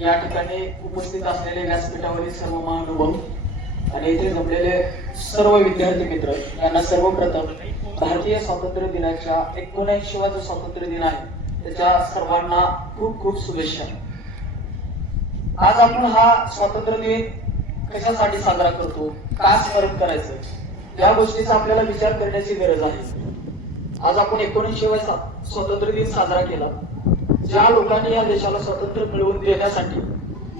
या ठिकाणी उपस्थित असलेले व्यासपीठावरील सर्व महानुभाव आणि इथे जमलेले सर्व विद्यार्थी मित्र यांना सर्वप्रथम भारतीय स्वातंत्र्य दिनाच्या 79वा स्वातंत्र्य दिन आहे त्याच्या सर्वांना खूप खूप शुभेच्छा। आज आपण हा स्वातंत्र्य दिन कशासाठी साजरा करतो, का स्मरण करायचं या गोष्टीचा आपल्याला विचार करण्याची गरज आहे। आज आपण 79वा स्वातंत्र्य दिन साजरा केला। ज्या लोकांनी या देशाला स्वातंत्र्य मिळवून देण्यासाठी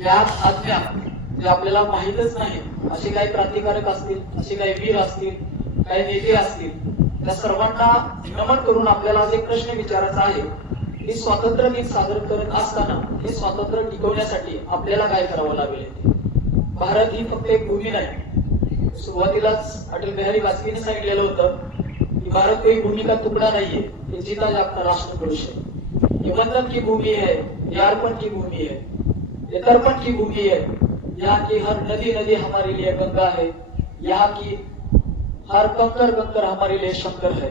यात अज्ञात जे आपल्याला माहीतच नाही असे काही क्रांतिकारक असतील, असे काही वीर असतील, काही नेते असतील, त्या सर्वांना नमन करून आपल्याला जे प्रश्न विचारायचा आहे की स्वातंत्र्य दिन साजरा करत असताना हे स्वातंत्र्य टिकवण्यासाठी आपल्याला काय करावं लागेल। भारत ही फक्त एक भूमी नाही। सुरुवातीलाच अटल बिहारी वाजपेयींनी सांगितलेलं होतं कि भारत कोई भूमि का टुकड़ा नहीं है, ये जीता जागता राष्ट्र पुरुष है। ये वतन की भूमि है, ये अर्पण की भूमि है, ये तर्पण की भूमि है। यहाँ की हर नदी नदी हमारे लिए गंगा है, यहाँ की हर कंकर कंकर हमारे लिए शंकर है।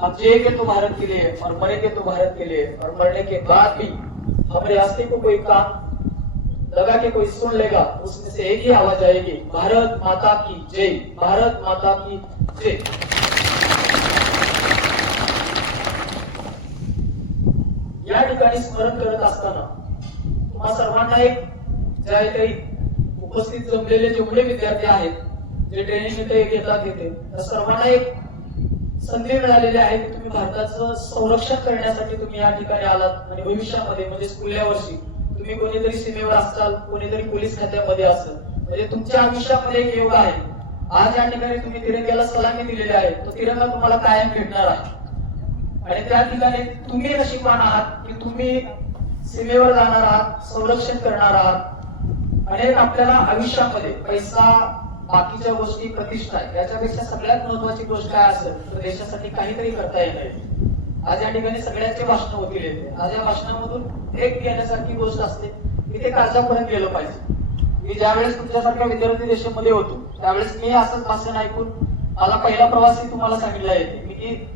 हम जिएंगे तो भारत के लिए और मरेंगे तो भारत के लिए, और मरने के बाद भी हमारे रास्ते को कोई काम लगा के कोई सुन लेगा, उसमें से एक ही आवाज आएगी, भारत माता की जय, भारत माता की जय। या ठिकाणी स्मरण करत असताना तुम्हा सर्वांना एक ज्या काही उपस्थित जमलेले जेवढे विद्यार्थी आहेत, जे ट्रेनिंग इथे घेतात येते, त्या सर्वांना एक संधी मिळालेली आहे की तुम्ही भारताचं संरक्षण करण्यासाठी तुम्ही या ठिकाणी आलात आणि भविष्यामध्ये म्हणजे पुढल्या वर्षी तुम्ही कोणीतरी सीमेवर असाल, कोणीतरी पोलीस खात्यामध्ये असाल, म्हणजे तुमच्या आयुष्यामध्ये एक योग आहे। आज या ठिकाणी तुम्ही तिरंग्याला सलामी दिलेली आहे, तो तिरंगा तुम्हाला कायम भेटणार आहे आणि त्या ठिकाणी तुम्ही नशीबवान आहात की तुम्ही सीमेवर जाणार आहात, संरक्षण करणार आहात। अनेक आपल्याला आयुष्यामध्ये पैसा, बाकीच्या गोष्टी, प्रतिष्ठा याच्यापेक्षा सगळ्यात महत्वाची गोष्ट काय असेल तर देशासाठी काहीतरी करता येणार। आज या ठिकाणी सगळ्यांचे भाषण होतील येते। आज या भाषणामधून एक घेण्यासारखी गोष्ट असते की ते काळजापर्यंत गेलं पाहिजे। मी ज्यावेळेस तुमच्यासारख्या विद्यार्थी देशामध्ये होतो त्यावेळेस मी असंच भाषण ऐकून मला पहिला प्रवासी तुम्हाला सांगितला येते मी की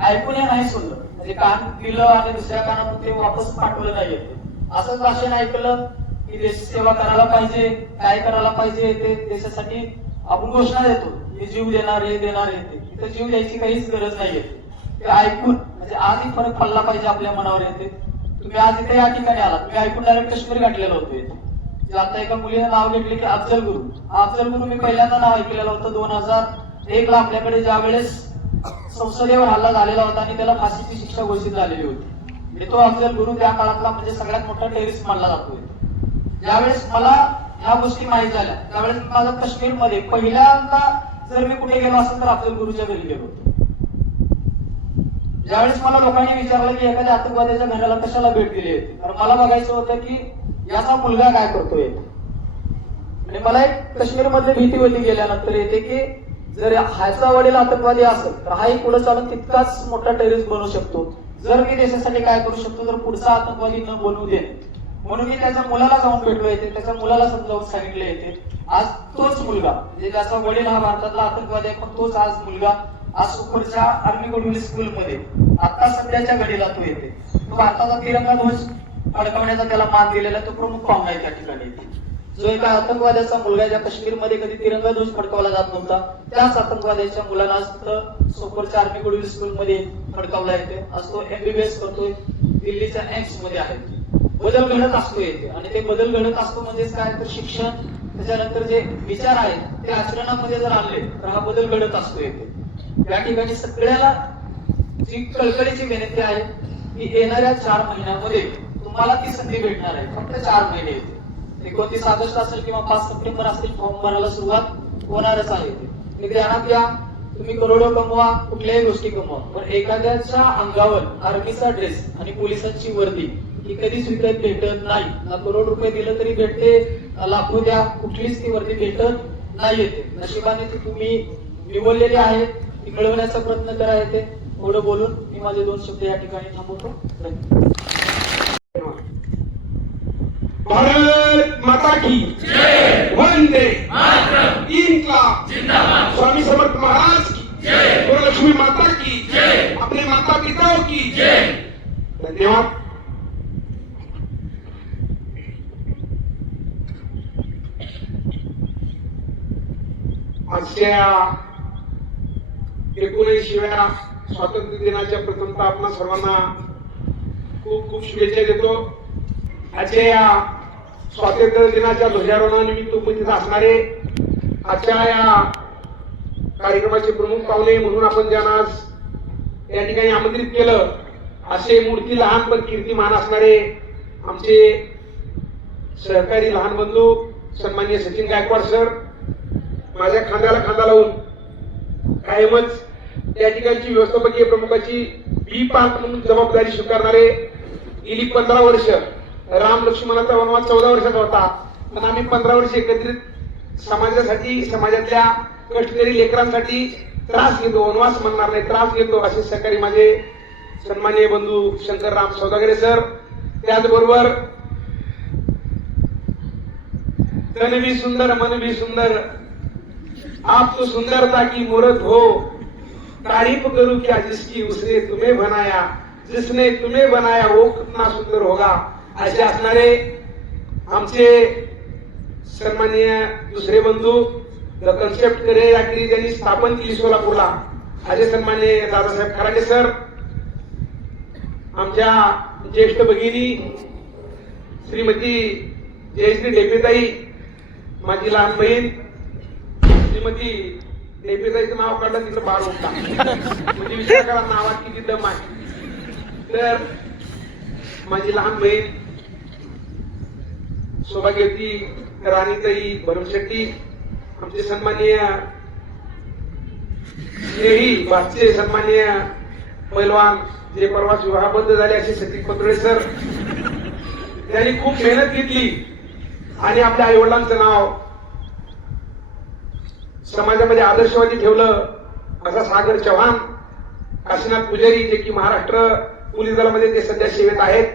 ऐकून हे नाही सुनलं, म्हणजे कान दिलं आणि दुसऱ्या कानातून ते वापस पाठवलं नाही येते। असंच भाषण ऐकलं की देश सेवा करायला पाहिजे, काय करायला पाहिजे, ते देशासाठी आपण घोषणा देतो की जीव देणार हे देणार येते, तिथे जीव द्यायची काहीच गरज नाही येते। ते ऐकून म्हणजे आजही फरक पडला पाहिजे आपल्या मनावर येते। तुम्ही आज इथे या ठिकाणी आला, तुम्ही ऐकून डायरेक्ट काश्मीर गाठलेलं होतं इथे। आता एका मुलीने नाव घेतले की अफजल गुरु। अफजल गुरु मी पहिल्यांदा नाव ऐकलेलं होतं 2001 ला आपल्याकडे ज्यावेळेस संसदेवर हल्ला झालेला होता आणि त्याला फाशीची शिक्षा घोषित झालेली होती। तो अफजल गुरु त्या काळातला म्हणजे सगळ्यात मोठा टेररिस्ट मानला जातो। ज्यावेळेस मला ह्या गोष्टी माहीत झाल्या त्यावेळेस माझा काश्मीरमध्ये पहिल्यांदा जर मी कुठे गेलो असेल तर अफजल गुरुच्या घरी गेलो होतो। ज्यावेळेस मला लोकांनी विचारलं की एखाद्या आतंकवाद्याच्या घराला कशाला भेट दिली होती, तर मला बघायचं होतं की याचा मुलगा काय करतोय। आणि मला एक काश्मीर मधली भीती होती गेल्यानंतर येते की जर ह्याचा वडील आतंकवादी असेल तर हाही पुढे चालून तितकाच मोठा टेररिस्ट बनू शकतो। जर मी देशासाठी काय करू शकतो तर पुढचा आतंकवादी न बनवू दे, म्हणून मी त्याच्या मुलाला जाऊन भेटलो येते, त्याच्या मुलाला समजावून सांगितले येते। आज तोच मुलगा म्हणजे त्याचा वडील हा भारतातला आतंकवादी आहे, पण तोच आज मुलगा आज सुखूरच्या आर्मी गोडविल स्कूल मध्ये आता सध्याच्या घडीला तो येते। तो भारताचा तिरंगा ध्वज फडकवण्याचा त्याला मान दिलेला तो प्रमुख पाहुणा आहे त्या ठिकाणी। जो एका आतंकवाद्याचा मुलगा ज्या काश्मीरमध्ये कधी तिरंगा ध्वज फडकवला जात नव्हता त्याच आतंकवाद्याच्या मुलाला सुखूरच्या आर्मी गोडविल स्कूल मध्ये फडकवला येते। आज तो MBBS करतोय, दिल्लीच्या एम्स मध्ये आहे। बदल घडत असतो येते आणि ते बदल घडत असतो म्हणजे काय तर शिक्षण, त्याच्यानंतर जे विचार आहेत ते आचरणामध्ये जर आणले तर हा बदल घडत असतो येते। या ठिकाणी सगळ्याला जी कळकळीची विनंती आहे की येणाऱ्या 4 महिन्यामध्ये तुम्हाला ती संधी भेटणार आहे। फक्त 4 महिने येते। 29 ऑगस्ट असेल किंवा 5 सप्टेंबर असेल फॉर्म भरायला सुरुवात होणारच आहे। ते ध्यानात घ्या, तुम्ही करोडो कमवा, कुठल्याही गोष्टी कमवा, पण एखाद्याच्या अंगावर आर्मीचा ड्रेस आणि पोलिसांची वर्दी ही कधीच विकत भेटत नाही। ना करोड रुपये दिलं तरी भेटते, लाखो द्या, कुठलीच ती वर्दी भेटत नाही येते। नशिबाने ती तुम्ही निवडलेली आहे, ती मिळवण्याचा प्रयत्न करा येते। एवढं बोलून मी माझे 2 शब्द या ठिकाणी थांबवतो। भारत माता की जय, वंदे मातरम, इनकलाब जिंदाबाद, स्वामी समर्थ महाराज की जय, गुरुलक्ष्मी माता की जय, अपने माता पिताओं की जय। धन्यवाद। आजच्या 19व्या स्वातंत्र्य दिनाच्या प्रथमतः आपणा सर्वांना खूप खूप शुभेच्छा देतो. आजच्या या स्वातंत्र्य दिनाच्या ध्वजारोहणानिमित्त उपस्थित असणारे आजच्या या कार्यक्रमाचे प्रमुख पाहुणे म्हणून आपण ज्यांना आज या ठिकाणी आमंत्रित केलं असे मूर्ती लहान पण कीर्तिमान असणारे आमचे सहकारी लहान बंधू सन्माननीय सचिन गायकवाड सर, माझ्या खांद्याला खांदा लावून कायमच त्या ठिकाणची व्यवस्थापकीय प्रमुखाची बी पार्ट म्हणून जबाबदारी स्वीकारणारे गेली 15 वर्ष. राम लक्ष्मणाचा वनवास 14 वर्षाचा होता, पण आम्ही 15 वर्ष एकत्रित समाजासाठी, समाजातल्या कष्टकरी लेकरांसाठी त्रास घेतो, वनवास म्हणणार नाही त्रास घेतो असे सहकारी माझे सन्माननीय बंधू शंकरराम सौदागरे सर. त्याचबरोबर तन भी सुंदर मन भी सुंदर, आप तो सुंदरता की मूर्त हो, तारीफ करूं क्या जिसकी उसने तुम्हें बनाया, जिसने तुम्हें बनाया वो कितना सुंदर होगा असे असणारे आमचे सन्माननीय दुसरे बंधू द कन्सेप्ट करिअर ज्यांनी स्थापन केली सोलापूरला असे सन्माननीय दादासाहेब खराटे सर. आमच्या ज्येष्ठ भगिनी श्रीमती जयश्री डेपेताई, माझी लहान बहीण श्रीमती डेपेताईचं नाव काढलं तिथं बाळ उठला, म्हणजे विचार करा नावात किती दम आहे. तर माझी लहान बहीण सौभाग्यवती राणीताई भरमशेट्टी, आमचे सन्माननीय स्नेही भाषे सन्माननीय पैलवान जे परवाच विवाहबद्ध झाले असे सतीश पत्रोळे सर, त्यांनी खूप मेहनत घेतली आणि आपल्या आई वडिलांचं नाव समाजामध्ये आदर्शवादी ठेवलं असा सागर चव्हाण, काशीनाथ पुजारी जे की महाराष्ट्र पोलीस दलामध्ये ते सध्या सेवेत आहेत.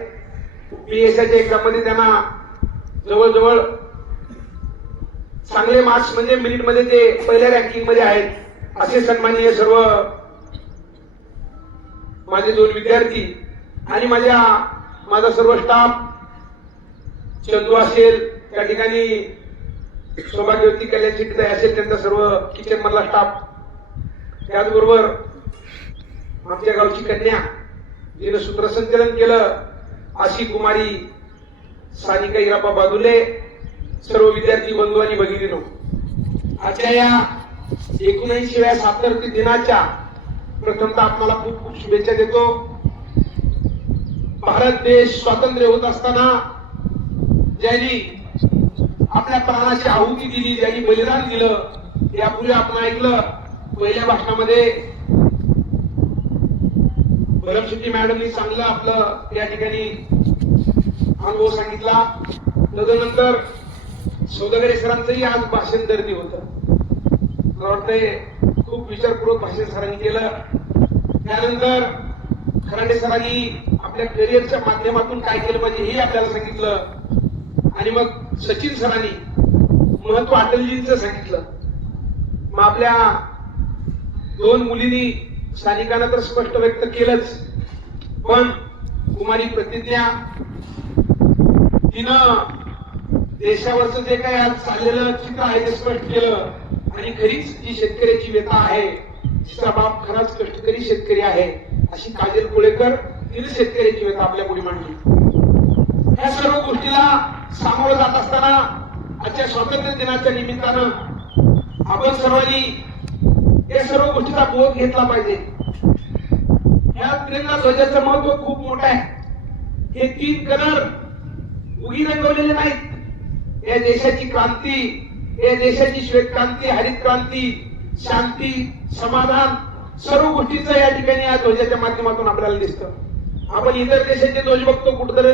PSIच्या एक्झाम मध्ये त्यांना जवळजवळ चांगले मार्क्स म्हणजे मेरिट मध्ये ते पहिल्या रँकिंग मध्ये आहेत असे सन्माननीय सर्व माझे 2 विद्यार्थी आणि माझा सर्व स्टाफ, चंदू असेल त्या ठिकाणी, सौभाग्यवती कल्याण शेट्टी असेल त्यांचा सर्व किचन मधला स्टाफ, त्याचबरोबर आमच्या गावची कन्या जिने सूत्रसंचलन केलं अशी कुमारी सानिका इरापा बादुले, सर्व विद्यार्थी बंधू आणि भगिनीनो, आजच्या या 19व्या स्वातंत्र्य दिनाच्या प्रथमतः आपल्याला खूप खूप शुभेच्छा देतो. भारत देश स्वातंत्र्य होत असताना ज्यांनी आपल्या प्राणाची आहुती दिली, ज्यांनी बलिदान दिलं, यापूर्वी आपण ऐकलं पहिल्या भाषणामध्ये भरमशेट्टी मॅडमनी चांगलं आपलं या ठिकाणी अनुभव सांगितला. तदनंतर सौदागरे सरांचंही आज भाषण दर्दी होतं. मला वाटतंय खूप विचारपूर्वक भाषण सरांनी केलं. त्यानंतर खराडे सरांनी आपल्या करिअरच्या माध्यमातून काय केलं पाहिजे हे आपल्याला सांगितलं आणि मग सचिन सरांनी महत्व अटलजींचं सांगितलं. मग आपल्या 2 मुलींनी सानिकानं तर स्पष्ट व्यक्त केलंच, पण कुमारी प्रतिज्ञा तिनं देशावरचं जे काही आज चाललेलं चित्र आहे ते स्पष्ट केलं आणि खरीच जी शेतकऱ्याची व्यथा आहे, तिचा बाप खराच कष्टकरी शेतकरी आहे अशी काजल कोळेकर तिने शेतकऱ्याची व्यथा आपल्या पुढे मांडली. या सर्व गोष्टीला सामोरं जात असताना आजच्या स्वातंत्र्य दिनाच्या निमित्तानं आपण सर्वांनी या सर्व गोष्टीचा बोध घेतला पाहिजे. या तिरंगा ध्वजाचं महत्व खूप मोठं आहे. हे 3 कलर उगी रंगवलेले नाहीत. या देशाची क्रांती, या देशाची श्वेत क्रांती, हरित क्रांती, शांती, समाधान सर्व गोष्टीचं या ठिकाणी या ध्वजाच्या माध्यमातून आपल्याला दिसतं. आपण इतर देशाचे ध्वज बघतो, कुठेतरी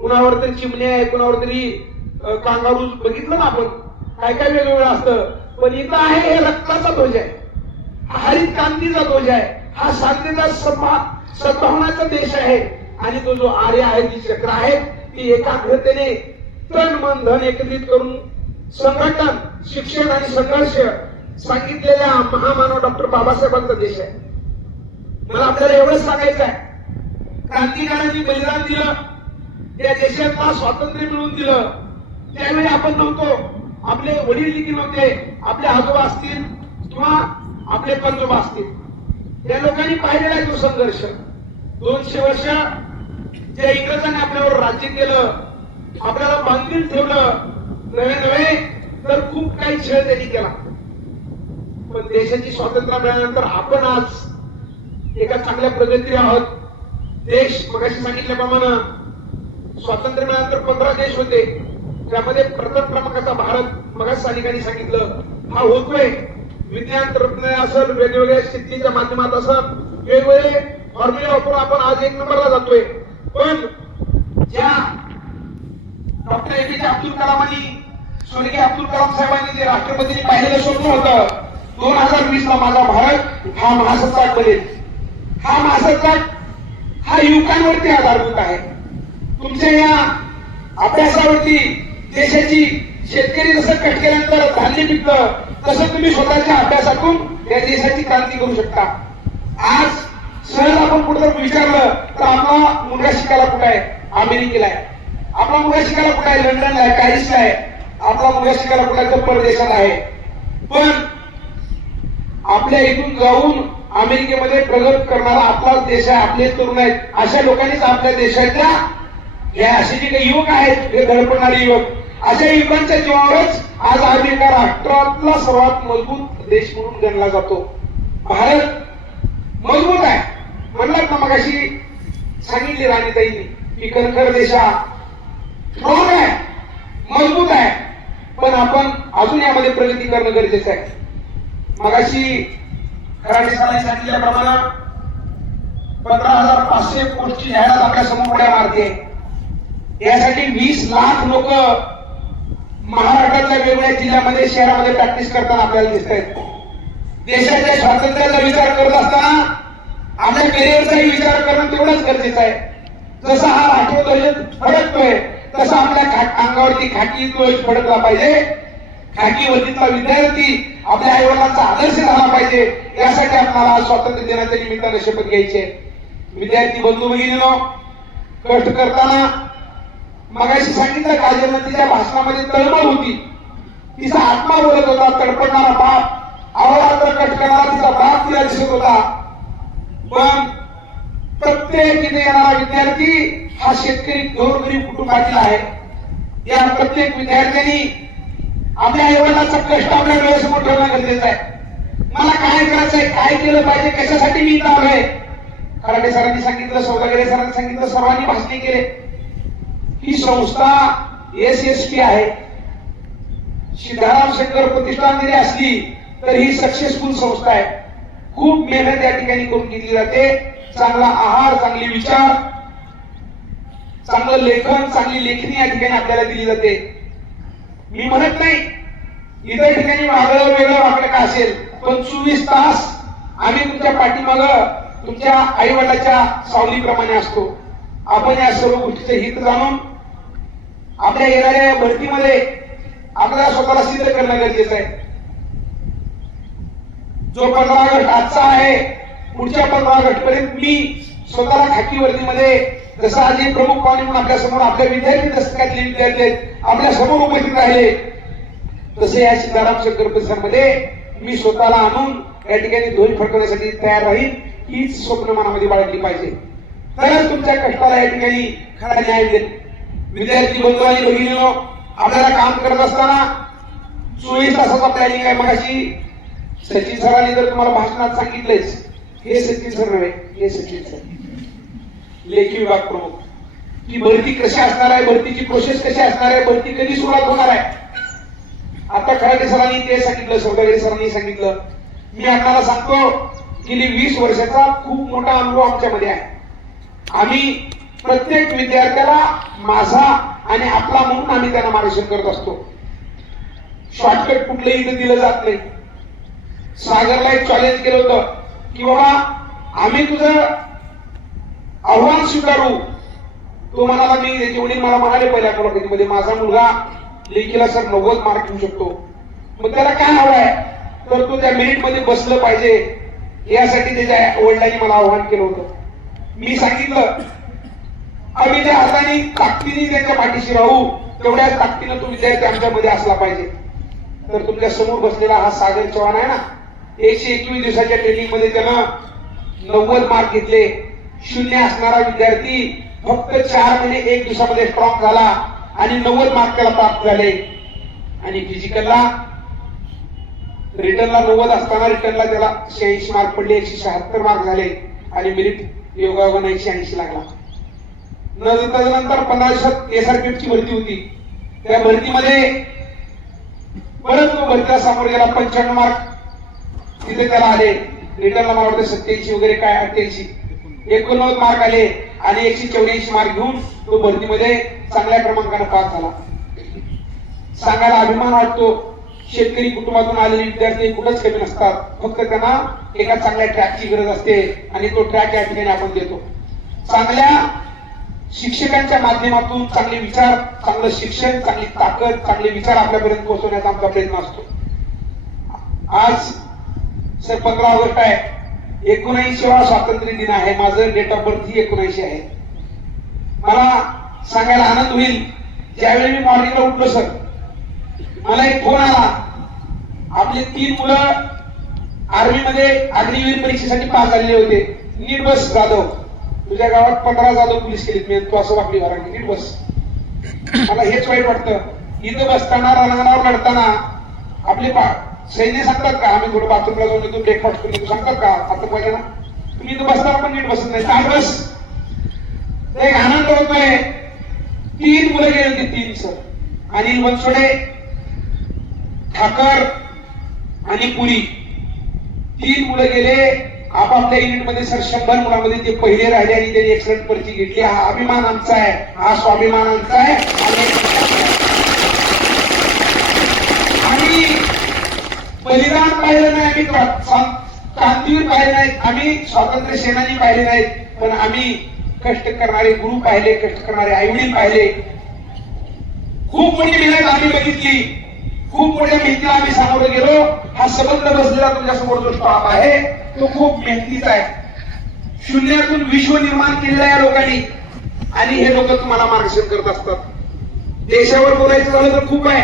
कुणावर तरी चिमणे आहे, कुणावर तरी कांगारू बघितलं ना आपण, काय काय वेगवेगळं असतं, पण इथं आहे हे रक्ताचा ध्वज आहे, हा हरित क्रांतीचा ध्वज आहे, हा शांतीचा सद्भावनाचा देश आहे आणि तो जो आर्य आहे, ती चक्र आहे, ती एकाग्रतेने तन मन धन एकत्रित करून संघटन, शिक्षण आणि संघर्ष सांगितलेल्या महामानव डॉक्टर बाबासाहेबांचा देश आहे. मला आपल्याला एवढंच सांगायचं आहे, क्रांतिकारांनी बलिदान दिलं, त्या देशाला स्वातंत्र्य मिळवून दिलं, त्यावेळी आपण नव्हतो, आपले वडील देखील होते, आपले आजोबा असतील किंवा आपले पंजोबा असतील, या लोकांनी पाहिलेला आहे तो संघर्ष. 200 वर्ष ज्या इंग्रजांनी आपल्यावर राज्य केलं, आपल्याला बांधून ठेवलं, नवे तर खूप काही छळ त्यांनी केला. पण देशाची स्वातंत्र्य मिळाल्यानंतर आपण आज एका चांगल्या प्रगतीवर आहोत. देश मगाशी सांगितल्याप्रमाणे स्वातंत्र्य मिळाल्यानंतर 15 देश होते, त्यामध्ये प्रथम क्रमांकाचा भारत, मगाशी सानिकांनी सांगितलं, हा होतोय. विज्ञान तंत्रज्ञान असेल, वेगवेगळ्या शेतीच्या माध्यमात असेल, वेगवेगळे फॉर्म्युला वापरून आपण आज 1 नंबरला जातोय. पण ज्या डॉक्टर एपीजे अब्दुल कलामांनी, स्वर्गीय अब्दुल कलाम साहेबांनी जे राष्ट्रपतींनी पाहिलेलं स्वप्न होतं, 2020 ला माझा भारत हा महासत्ताक बनेल. हा महासत्ताक हा युवकांवरती आधारभूत आहे. तुमच्या या अभ्यासावरती देशाची, शेतकरी जसं कष्ट केल्यानंतर धान्य पिकतं, तसं तुम्ही स्वतःच्या अभ्यासातून या देशाची क्रांती करू शकता. आज सहज आपण कुठं विचारलं तर आपला मुलगा शिकायला कुठं आहे? अमेरिकेला आहे. आपला मुलगा शिकायला कुठं आहे? लंडनला आहे, पॅरिसला आहे. आपला मुलगा शिकायला कुठं आहे? तर परदेशात आहे. पण आपल्या इथून जाऊन अमेरिकेमध्ये प्रगत करणारा आपलाच देश आहे, आपले तरुण आहेत. अशा लोकांनीच आपल्या देशाच्या हे असे जे काही युवक आहेत, हे धडपडणारे युवक, अशा युवकांच्या जीवावरच आज अमेरिका राष्ट्रातला सर्वात मजबूत देश म्हणून गणला जातो. भारत मजबूत आहे म्हणलात ना, मगाशी सांगितले राणीताईंनी की कणखर देशा स्ट्रॉंग आहे, मजबूत आहे. पण आपण अजून यामध्ये प्रगती करणं गरजेचं आहे. मगाशी खराडे सरांनी सांगितल्याप्रमाणे 15,500 पोस्टची जाहिरात आपल्या समोर उड्या मारते. यासाठी 20 लाख लोक महाराष्ट्रातल्या वेगवेगळ्या जिल्ह्यामध्ये, शहरामध्ये प्रॅक्टिस करताना आपल्याला दिसत आहेत. देशाच्या स्वातंत्र्याचा विचार करत असताना आपल्या करिअरचाही विचार करणं तेवढंच गरजेचं आहे. जसा हा राष्ट्रध्वज फडकतोय तसा आपल्या अंगावरती खाकी ध्वज फडकला पाहिजे. खाकी वर्दीतला विद्यार्थी आपल्या आई वडिलांचा आदर्श झाला पाहिजे. यासाठी आपल्याला स्वातंत्र्य दिनाच्या निमित्तानं शपथ घ्यायची आहे. विद्यार्थी बंधू भगिनींनो, कष्ट करताना मगाशी सांगितलं, काजलनं तिच्या भाषणामध्ये तळमळ होती. तिचा आत्मा बोलत होता, तडपडणारा बाप, अहोरात्र कष्ट करणारा तिचा बाप तिला दिसत होता. पण प्रत्येक इथे येणारा विद्यार्थी हा शेतकरी गोरगरीब कुटुंबातील आहे. या प्रत्येक विद्यार्थ्यांनी आपल्या आईवडिलांचा कष्ट आपल्या डोळ्यासमोर ठेवणं गरजेचं आहे. मला काय करायचं आहे, काय केलं पाहिजे, कशासाठी मी इथं आलोय. खराडे सरांनी सांगितलं, सौदागरे सरांनी सांगितलं, सर्वांनी भाषणे केले. ही संस्था SSP आहे. सिद्धाराम शंकर प्रतिष्ठान जरी असली तर ही सक्सेसफुल संस्था आहे. खूप मेहनत या ठिकाणी करून घेतली जाते. चांगला आहार, चांगले विचार, चांगलं लेखन, चांगली लेखणी या ठिकाणी आपल्याला दिली जाते. मी म्हणत नाही इतर ठिकाणी वेगळं वागणं का असेल, पण 24 तास आम्ही तुमच्या पाठीमागं तुमच्या आई वडिलांच्या सावलीप्रमाणे असतो. आपण या सर्व गोष्टीचे हित जाणून आपल्या येणाऱ्या भरतीमध्ये आपल्याला स्वतःला सिद्ध करणं गरजेचं आहे. जो 15 ऑगस्ट आजचा आहे, पुढच्या 15 ऑगस्ट पर्यंत मी स्वतःला खाकी वर्दीमध्ये, जसं आज हे प्रमुख पाहुणे म्हणून आपल्या समोर आपल्या विद्यार्थी दशकातले विद्यार्थी आहेत आपल्या समोर उपस्थित राहिले, तसे या सीताराम शंकर परिसरामध्ये मी स्वतःला आणून या ठिकाणी ध्वज फडकवण्यासाठी तयार राहील. हीच स्वप्न मनामध्ये बाळगली पाहिजे. तर तुमच्या कष्टाला या ठिकाणी खरा न्याय मिळेल. विद्यार्थी बंधू आणि भगिनींनो, आपल्याला काम करत असताना 24 तासाचा प्लॅनिंग आहे. मगाशी सचिन सरांनी जर तुम्हाला भाषणात सांगितलेच, हे सचिन सर नव्हे, हे सचिन सर लेखी विभाग प्रमुख, की भरती कशी असणार आहे, भरतीची प्रोसेस कशी असणार आहे, भरती कधी सुरुवात होणार आहे. आता खराटे सरांनी ते सांगितलं, सौदागरे सरांनी सांगितलं. मी आपल्याला सांगतो, गेली 20 वर्षाचा खूप मोठा अनुभव आमच्यामध्ये आहे. आम्ही प्रत्येक विद्यार्थ्याला माझा आणि आपला म्हणून आम्ही त्यांना मार्गदर्शन करत असतो. शॉर्टकट कुठलंही इथं दिलं जात नाही. सागरला एक चॅलेंज केलं होतं की बाबा आम्ही तुझं आव्हान स्वीकारू. तो म्हणाला, मी त्याचे वडील मला म्हणाले पहिल्या मुलाखतीमध्ये, माझा मुलगा लेखीला सर 90 मार्क घेऊ शकतो. मग त्याला काय हवं आहे, तर तो त्या मेरिट मध्ये बसलं पाहिजे, यासाठी त्याच्या वडिलांनी मला आव्हान केलं होतं. मी सांगितलं, आम्ही त्या हाताने ताकदीने त्यांच्या पाठीशी राहू, तेवढ्याच ताकदीनं तो विद्यार्थी आमच्यामध्ये असला पाहिजे. तर तुमच्या समोर बसलेला हा सागर चव्हाण आहे ना, 121 दिवसाच्या ट्रेनिंग मध्ये त्यानं 90 मार्क घेतले. शून्य असणारा विद्यार्थी फक्त 4 महिने 1 दिवसामध्ये स्ट्रॉंग झाला आणि 90 मार्क त्याला प्राप्त झाले. आणि फिजिकलला रिटर्नला 90 असताना रिटर्नला त्याला 86 मार्क पडले, 176 मार्क झाले आणि मेरिट योगायोगाने 180 लागला. त्यानंतर 15 दिवसात SRPF ची भरती होती. त्या भरतीमध्ये परत तो भरतीला सामोर गेला. 95 मार्क तिथे त्याला आले. रिटर्नला मला वाटतं 87 वगैरे काय 88 89 मार्क आले आणि 184 मार्क घेऊन तो भरतीमध्ये चांगल्या क्रमांकाने पास झाला. सांगायला अभिमान वाटतो. शेतकरी कुटुंबातून आलेले विद्यार्थी कुठंच कमी नसतात. फक्त त्यांना एका चांगल्या ट्रॅकची गरज असते आणि तो ट्रॅक या ठिकाणी आपण देतो. चांगल्या शिक्षकांच्या माध्यमातून चांगले विचार, चांगलं शिक्षण, चांगली ताकद, चांगले विचार आपल्यापर्यंत पोहोचवण्याचा आमचा प्रयत्न असतो. आज सर 15 ऑगस्ट आहे. 79वा स्वातंत्र्य दिन आहे. माझं डेट ऑफ बर्थ ही 79 आहे. मला सांगायला आनंद होईल, ज्यावेळी मी मॉर्निंगला उठलो सर, मला एक फोन आला. आपले 3 मुलं आर्मीमध्ये अग्निवीर परीक्षेसाठी पास झालेले होते. नीट बस जाधव, तुझ्या गावात 15 जाधव पोलीस केलीत. मी तू असं वापली घरात नीट बस. मला हेच वाईट वाटतं, इथं बसताना रणांगणावर लढताना आपले सैन्य सांगतात का आम्ही थोडं बाथरूमला जाऊन येतो, ब्रेकफास्ट करून येतो, सांगतात का? आता पाहिजे ना, तुम्ही इथं बसताना पण नीट बसत नाही. काय बस एक आनंद होतोय. 3 मुलं गेले होते, 3 सर. अनिल बनसोडे, ठाकर आणि पुरी, 3 मुलं गेले आपापल्या युनिटमध्ये. सर 100 मुलांमध्ये ते पहिले राहिले आणि त्यांनी एक्सलंट परीक्षा घेतली. हा अभिमान आमचा आहे, हा स्वाभिमान आमचा आहे. आम्ही बलिदान पाहिलं नाही, आम्ही क्रांतीवीर पाहिले नाहीत, आम्ही स्वातंत्र्य सेनानी पाहिले नाहीत, पण आम्ही कष्ट करणारे गुरु पाहिले, कष्ट करणारे आई वडील पाहिले. खूप मोठी मेहनत आम्ही बघितली, खूप मोठ्या मेहनतीला आम्ही सामोरे गेलो. हा सबंध बसलेला तुमच्या समोर जो स्टॉप आहे तो खूप मेहनतीचा आहे. शून्यातून विश्व निर्माण केलेलं आहे या लोकांनी आणि हे लोक तुम्हाला मार्गदर्शन करत असतात. देशावर बोलायचं झालं तर खूप आहे,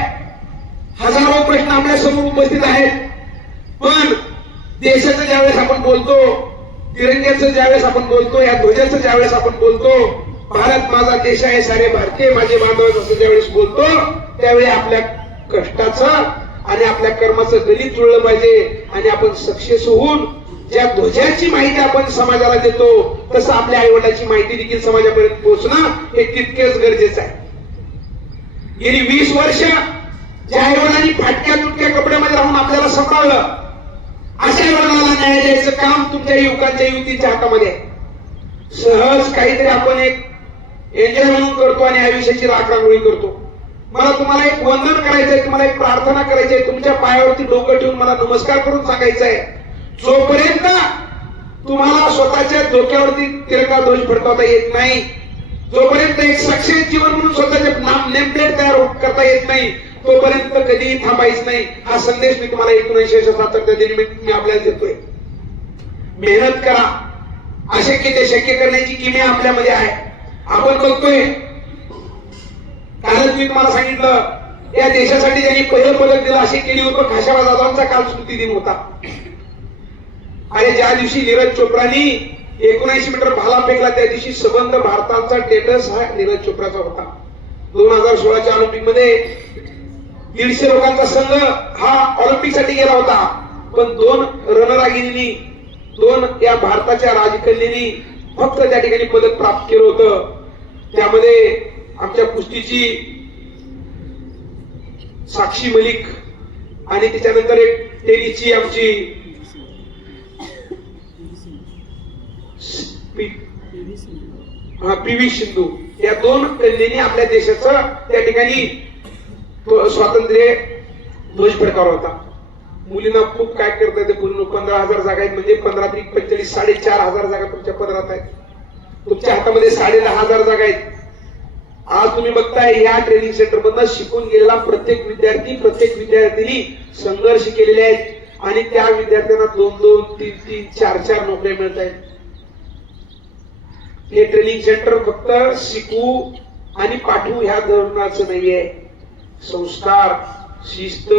हजारो प्रश्न आपल्या समोर उपस्थित आहेत. पण देशाचं ज्यावेळेस आपण बोलतो, तिरंग्याचं ज्यावेळेस आपण बोलतो, या ध्वजाचं ज्यावेळेस आपण बोलतो, भारत माझा देश आहे, सारे भारतीय माझे बांधव असं ज्यावेळेस बोलतो, त्यावेळी आपल्या कष्टाचं आणि आपल्या कर्माचं गणित जुळलं पाहिजे आणि आपण सक्सेस होऊन ज्या ध्वजाची माहिती आपण समाजाला देतो तसं आपल्या आई वडिलांची माहिती देखील समाजापर्यंत पोहोचणं हे तितकेच गरजेचं आहे. गेली 20 वर्ष ज्या आई वडिलांनी फाटक्या तुटक्या कपड्यामध्ये राहून आपल्याला सांभाळलं, अशा वडिलांना न्याय द्यायचं काम तुमच्या युवकांच्या युवतींच्या हातामध्ये. सहज काहीतरी आपण एक एन्जॉय म्हणून करतो आणि आयुष्याची राखरांगोळी करतो. मला तुम्हाला एक वंदन करायचंय, तुम्हाला एक प्रार्थना करायची आहे, तुमच्या पायावरती डोकं ठेवून मला नमस्कार करून सांगायचं आहे, जोपर्यंत तुम्हाला स्वतःच्या डोक्यावरती तिरंगा ध्वज फडकवता येत नाही, जोपर्यंत एक सक्सेस जीवन म्हणून स्वतःचे नाम नेम प्लेट तयार करता येत नाही, तोपर्यंत कधीही थांबायच नाही. हा संदेश मी तुम्हाला 1977 दिन मी आपल्याला देतोय. मेहनत करा, अशक्य ते शक्य करण्याची किमया आपल्यामध्ये आहे. आपण बघतोय, कालच मी तुम्हाला सांगितलं, या देशासाठी त्यांनी पहिलं पदक दिलं असे केली होतं. खाशाबा जाधवांचा काल स्मृती दिन होता. आणि ज्या दिवशी नीरज चोप्रानी 79 मीटर भाला फेकला त्या दिवशी सबंध भारताचा स्टेटस हा नीरज चोप्राचा होता. 2016च्या ऑलिम्पिक मध्ये 150 लोकांचा संघ हा ऑलिम्पिक साठी गेला होता, पण 2 रणरागिणींनी, 2 या भारताच्या राजकन्यांनी फक्त त्या ठिकाणी पदक प्राप्त केलं होतं. त्यामध्ये आमच्या कुस्तीची साक्षी मलिक आणि त्याच्यानंतर एक टेनिसची आमची पी.व्ही. सिंधू, या 2 कन्यांनी आपल्या देशाचं त्या ठिकाणी स्वातंत्र्य ध्वज फडकावला होता. मुलींना खूप काय करता येते. 15,000 जागा आहेत, म्हणजे 15 × 45 4,500 जागा तुमच्या पदरात आहेत. तुमच्या हातामध्ये 10,500 जागा आहेत. आज तुम्ही बघताय या ट्रेनिंग सेंटर मधून शिकून गेलेला प्रत्येक विद्यार्थी, प्रत्येक विद्यार्थिनी संघर्ष केलेले आहेत आणि त्या विद्यार्थ्यांना 2-2, 3-3, 4-4 नोकऱ्या मिळत आहेत. हे ट्रेनिंग सेंटर फक्त शिकू आणि पाठवू ह्या धोरणाचं नाहीये. संस्कार, शिस्त,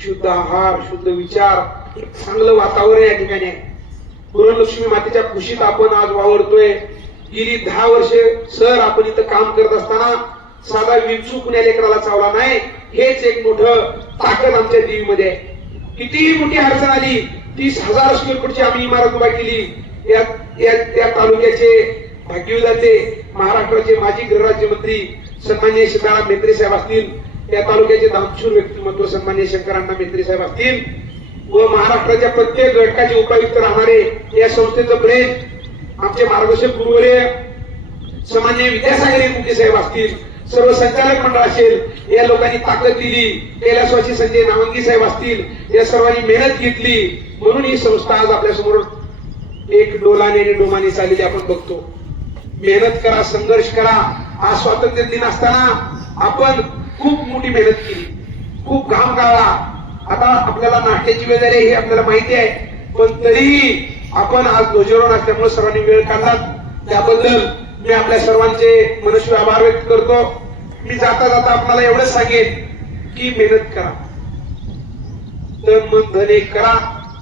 शुद्ध आहार, शुद्ध विचार, एक चांगलं वातावरण या ठिकाणी आहे. पुरणलक्ष्मी मातेच्या खुशीत आपण आज वावरतोय. गेली 10 वर्षे सर आपण इथं काम करत असताना साधा विंचू कुण्या लेकराला चावला नाही. हेच एक मोठं ताकद आमच्या देवीमध्ये आहे. कितीही मोठी अडचण आली, 30,000 स्क्वेअर फूटची आम्ही इमारत उभा केली. त्या तालुक्याचे भाग्यविधाते महाराष्ट्राचे माजी गृहराज्यमंत्री सन्माननीय सीताराम म्हेत्रे साहेब असतील, या तालुक्याचे दानशूर व्यक्तिमत्व सन्माननीय शंकरांना म्हेत्रे साहेब असतील व महाराष्ट्राच्या प्रत्येक घटकाचे उपायुक्त राहणारे या संस्थेचं ब्रेन आमचे मार्गदर्शक गुरुवर्य सन्माननीय विद्यासागर मुके साहेब असतील, सर्व संचालक मंडळ असेल, या लोकांनी ताकद दिली. कैलासवासी संजय नावंगी साहेब असतील, या सर्वांनी मेहनत घेतली. म्हणून ही संस्था आज आपल्या समोर एक डोलाने आणि डोमाने चाललेली आपण बघतो. मेहनत करा, संघर्ष करा. आज स्वातंत्र्य दिन असताना आपण खूप मोठी मेहनत केली, खूप घाम गाळला. आता आपल्याला नाट्याची वेळ झाली हे आपल्याला माहिती आहे, पण तरीही आपण आज ध्वजारोहण असल्यामुळे सर्वांनी वेळ काढला. त्याबद्दल मी आपल्या सर्वांचे मनस्वी आभार व्यक्त करतो. मी जाता जाता आपल्याला एवढंच सांगेन की मेहनत करा, तन मन धन एक करा,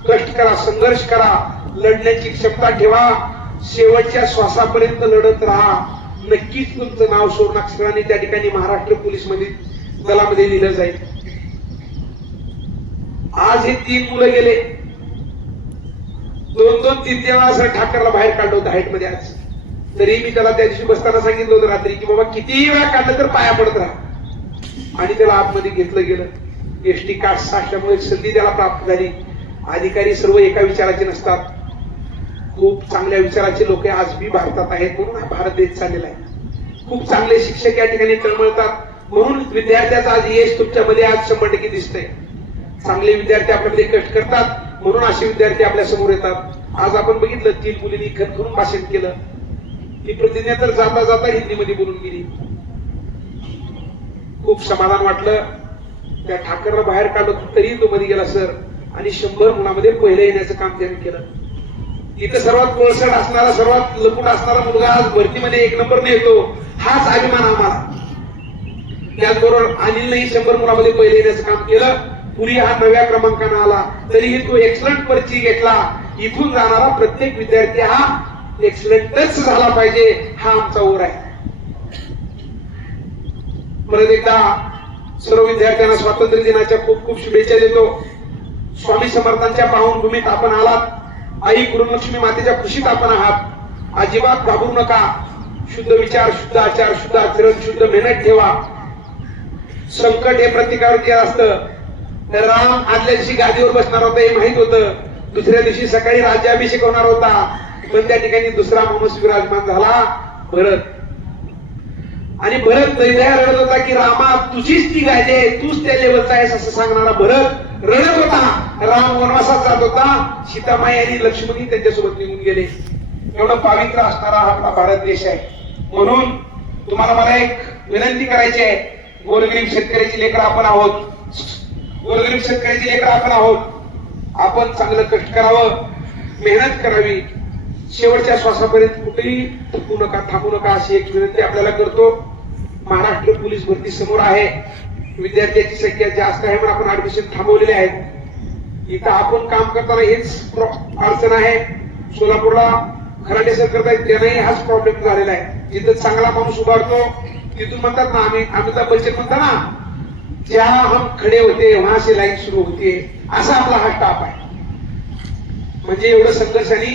कष्ट करा, संघर्ष करा, लढण्याची क्षमता ठेवा, शेवटच्या श्वासापर्यंत लढत राहा. नक्कीच तुमचं नाव सुवर्णाक्षराने त्या ठिकाणी महाराष्ट्र पोलीस मध्ये दलामध्ये लिहिलं जाईल. आज हे 3 मुलं गेले, 2-2, 3-3 वेळा सर ठाकरला बाहेर काढलं होतं हाईट मध्ये. आज तरी मी त्याला त्या दिवशी बसताना सांगितलं होतं रात्री की बाबा कितीही वेळा काढलं तर पाया पडत राहा. आणि त्याला आतमध्ये घेतलं गेलं. एसटी कास्ट असल्यामुळे एक संधी त्याला प्राप्त झाली. अधिकारी सर्व एका विचाराचे नसतात, खूप चांगल्या विचाराचे लोक आज बी भारतात आहेत. म्हणून हा भारत देश चाललेला आहे. खूप चांगले शिक्षक या ठिकाणी तळमळतात. म्हणून विद्यार्थ्याचा आज यश तुमच्यामध्ये आज 100% दिसतंय. चांगले विद्यार्थी आपल्यामध्ये कष्ट करतात, म्हणून असे विद्यार्थी आपल्या समोर येतात. आज आपण बघितलं 3 मुलींनी खणखणून भाषण केलं. ती प्रतिज्ञा तर जाता जाता हिंदीमध्ये बोलून गेली. खूप समाधान वाटलं. त्या ठाकरला बाहेर काढलं तरीही तो मध्ये गेला सर, आणि 100 मुलामध्ये पहिले येण्याचं काम त्यांनी केलं. इथं सर्वात कोळसट असणारा, सर्वात लपूट असणारा मुलगा आज भरतीमध्ये 1 नंबरने येतो, हाच अभिमान आम्हाला. त्याचबरोबर अनिलनेही 100 मुलामध्ये पहिले येण्याचं काम केलं. पुरी हा 9व्या क्रमांकाने आला, तरीही तो एक्सलंट परिचय घेतला. इथून जाणारा प्रत्येक विद्यार्थी हा एक्सलंटच झाला पाहिजे, हा आमचा ओर आहे. परत एकदा सर्व विद्यार्थ्यांना स्वातंत्र्य दिनाच्या खूप खूप शुभेच्छा देतो. स्वामी समर्थांच्या पावनभूमीत आपण आलात. आई पुरणलक्ष्मी मातेच्या खुशीत आपण आहात. अजिबात घाबरू नका. शुद्ध विचार, शुद्ध आचार, शुद्ध आचरण, शुद्ध मेहनत ठेवा. संकट हे प्रत्येकावरती असतं. राम आदल्या दिवशी गादीवर बसणार होता हे माहित होतं. दुसऱ्या दिवशी सकाळी राज्याभिषेक होणार होता, पण त्या ठिकाणी दुसरा माणूस विराजमान झाला, भरत. आणि भरत दैदया रडत होता की रामा तुझीच ती गादी आहे, तूच त्या लेवलचा आहेस असं सांगणारा भरत रडत होता. राम वनवासात जात होता. सीतामाई आणि लक्ष्मणी त्यांच्यासोबत निघून गेले. एवढं पावित्र्य असणारा हा आपला भारत देश आहे. म्हणून तुम्हाला मला एक विनंती करायची आहे. गोरगरीब शेतकऱ्याची लेकरं आपण आहोत. गोरगरीब शेतकऱ्याची लेकरं आपण आहोत. आपण चांगलं कष्ट करावं, मेहनत करावी. शेवटच्या श्वासापर्यंत कुठेही थकू नका, थांबू नका अशी एक विनंती आपल्याला करतो. महाराष्ट्र पोलीस भरती समोर आहे. विद्यार्थ्यांची संख्या जास्त आहे म्हणून आपण ऍडमिशन थांबवलेले आहेत. इथं आपण काम करताना हेच अडचण आहे. सोलापूरला खराडे सर करतायत, त्यांनाही हाच प्रॉब्लेम झालेला आहे. जिथं चांगला माणूस उभारतो तिथून म्हणतात ना, अमिताभ बच्चन म्हणता ना, जहां हम खडे होते वहां से लाईन सुरू होते, असा आपला हा स्टाफ आहे. म्हणजे एवढं संघर्षाने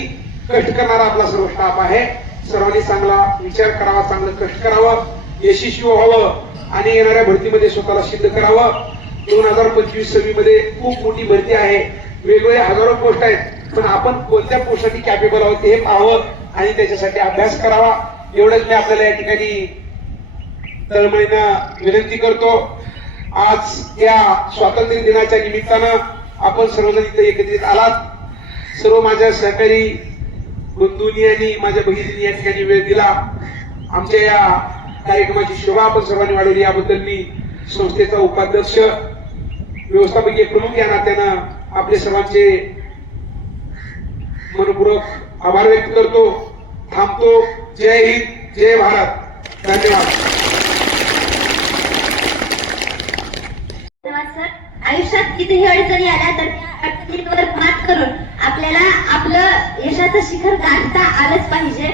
कष्ट करणारा आपला सर्व स्टाफ आहे. सर्वांनी चांगला विचार करावा, चांगलं कष्ट करावं, यशस्वी व्हावं आणि येणाऱ्या भरतीमध्ये स्वतःला सिद्ध करावं. 2025-26 मध्ये खूप मोठी भरती आहे. वेगवेगळ्या हजारो पोस्ट आहेत, पण आपण कोणत्या पोस्टसाठी कॅपेबल आहोत हे पाहावं आणि त्याच्यासाठी अभ्यास करावा. एवढंच मी आपल्याला या ठिकाणी तळमळीनं विनंती करतो. आज या स्वातंत्र्य दिनाच्या निमित्तानं आपण सर्वजण इथे एकत्रित आलात. सर्व माझ्या सहकारी बंधूंनी आणि माझ्या भगिनींनी या ठिकाणी वेळ दिला. आमच्या या कार्यक्रमाची शोभा आपण सर्वांनी वाढवली, याबद्दल मी संस्थेचा उपाध्यक्ष, व्यवस्थापकीय प्रमुख या नात्यानं आपले सर्वांचे मनपूर्वक आभार व्यक्त करतो. थांबतो. जय हिंद, जय भारत. धन्यवाद. धन्यवाद सर. आयुष्यात कितीही अडचणी आल्या तर त्या अडचणींवर मात करून आपल्याला आपलं यशाचं शिखर गाठता आलंच पाहिजे.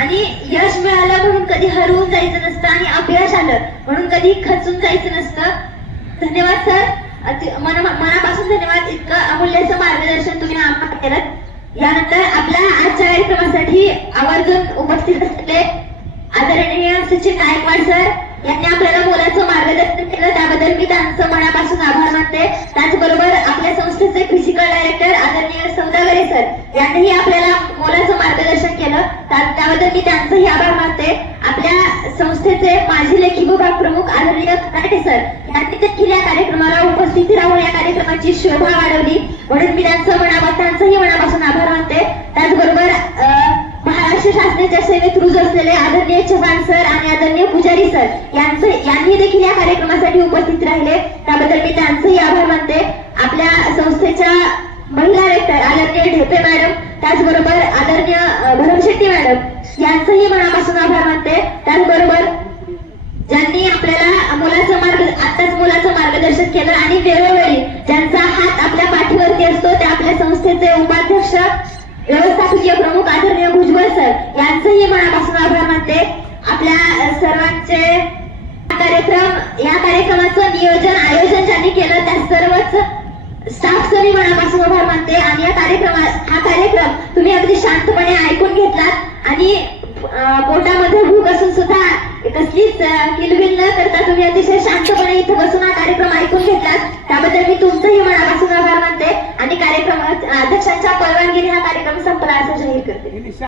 आणि यश मिळालं म्हणून कधी हरवून जायचं नसतं आणि अपयश आलं म्हणून कधी खचून जायचं नसतं. धन्यवाद सर, मनापासून धन्यवाद. इतकं अमूल्यचं मार्गदर्शन तुम्ही आम्हाला केलं. यानंतर आपल्या आजच्या कार्यक्रमासाठी आवर्जून उपस्थित असलेले आदरणीय सचिन गायकवाड सर यांनी आपल्याला मोलाचं मार्गदर्शन केलं, त्याबद्दल मी त्यांचं मनापासून आभार मानते. त्याचबरोबर आपल्या संस्थेचे फिजिकल डायरेक्टर आदरणीय सौदागरे सर यांनीही आपल्याला मोलाचं मार्गदर्शन केलं, त्याबद्दल मी त्यांचंही आभार मानते. आपल्या संस्थेचे माजी लेखी विभाग प्रमुख आदरणीय खराटे सर यांनी देखील या कार्यक्रमाला उपस्थित राहून या कार्यक्रमाची शोभा वाढवली, म्हणून मी त्यांचंही मनापासून आभार मानते. त्याचबरोबर महाराष्ट्र शासनाच्या सेवेत रुजू असलेले आदरणीय चव्हाण सर आणि आदरणीय पुजारी सर यांनी देखील या कार्यक्रमासाठी उपस्थित राहिले, त्याबद्दल मी त्यांचंही आभार मानते. आपल्या संस्थेच्या महिला डायरेक्टर आदरणीय ढेपे मॅडम, त्याचबरोबर आदरणीय भरमशेट्टी मॅडम यांचंही मनापासून आभार मानते. त्याचबरोबर ज्यांनी आपल्याला आत्ताच मुलाचं मार्गदर्शन केलं आणि वेळोवेळी ज्यांचा हात आपल्या पाठीवरती असतो ते आपल्या संस्थेचे उपाध्यक्ष व्यवस्थापकीय प्रमुख आदरणीय भुजबळ सर यांचंही मनापासून आभार मानते. आपल्या सर्वांचे या कार्यक्रमाचं आयोजन ज्यांनी केलं त्या सर्वच स्टाफचंही मनापासून आभार मानते. आणि हा कार्यक्रम तुम्ही अगदी शांतपणे ऐकून घेतलात आणि पोटामध्ये भूक असून सुद्धा कसलीच किलबिल न करता तुम्ही अतिशय शांतपणे इथं बसून हा कार्यक्रम ऐकून घेतलात, त्याबद्दल मी तुमचंही मनापासून आभार मानते. आणि कार्यक्रम अध्यक्षांच्या परवानगीने हा कार्यक्रम संपला असं जाहीर करते.